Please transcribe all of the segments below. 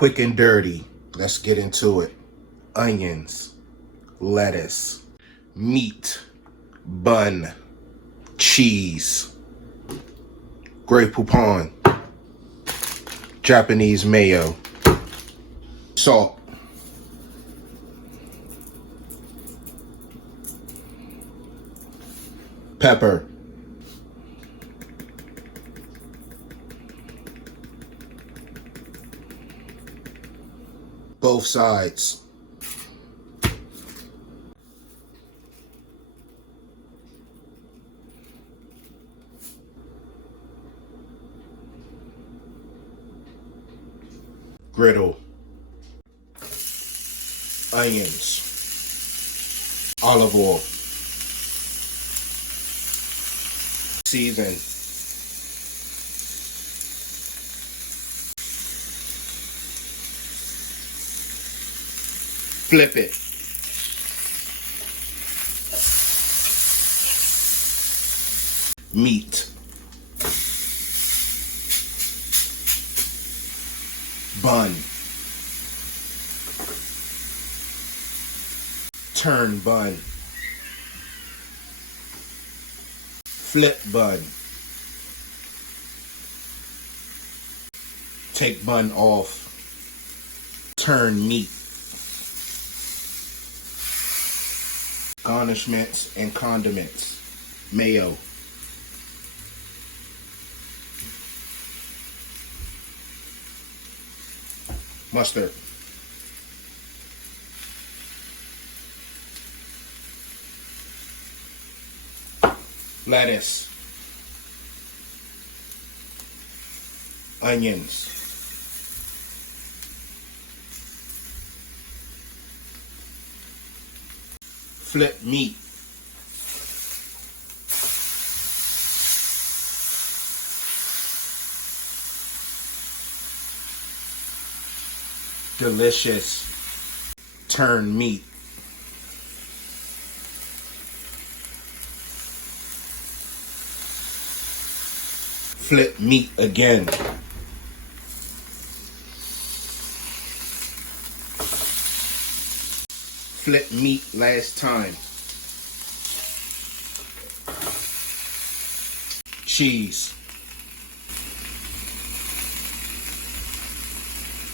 Quick and dirty. Let's get into it. Onions, lettuce, meat, bun, cheese, Grey Poupon, Japanese mayo, salt, pepper, both sides, griddle, onions, olive oil, season, flip it, meat, bun, turn bun, flip bun, take bun off, turn meat, garnishments and condiments, mayo, mustard, lettuce, onions, flip meat, delicious, turn meat, flip meat again, flip meat last time, cheese,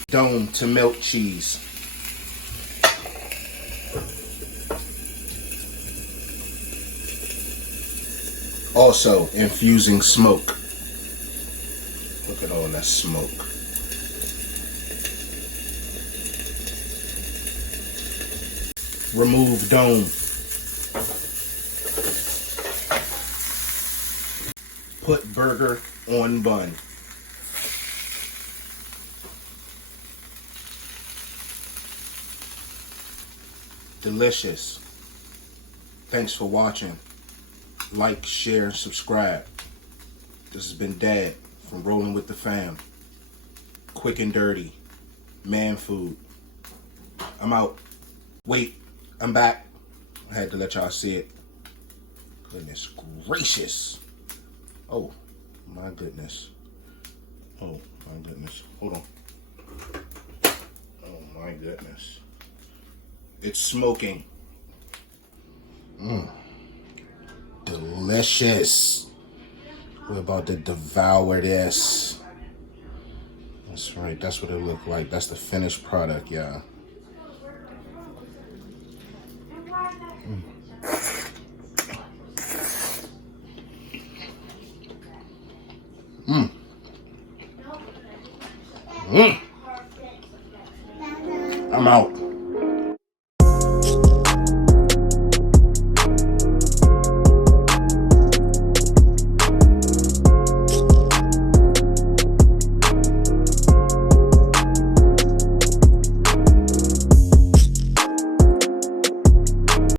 dome to melt cheese, also infusing smoke. Look at all that smoke. Remove dome. Put burger on bun. Delicious. Thanks for watching. Like, share, subscribe. This has been Dad from Rolling with the Fam. Quick and dirty. Man food. I'm out. Wait, I'm back. I had to let y'all see it. Goodness gracious. Oh, my goodness. Oh, my goodness. Hold on. Oh, my goodness. It's smoking. Delicious. We're about to devour this. That's right. That's what it looked like. That's the finished product, y'all. Mmm.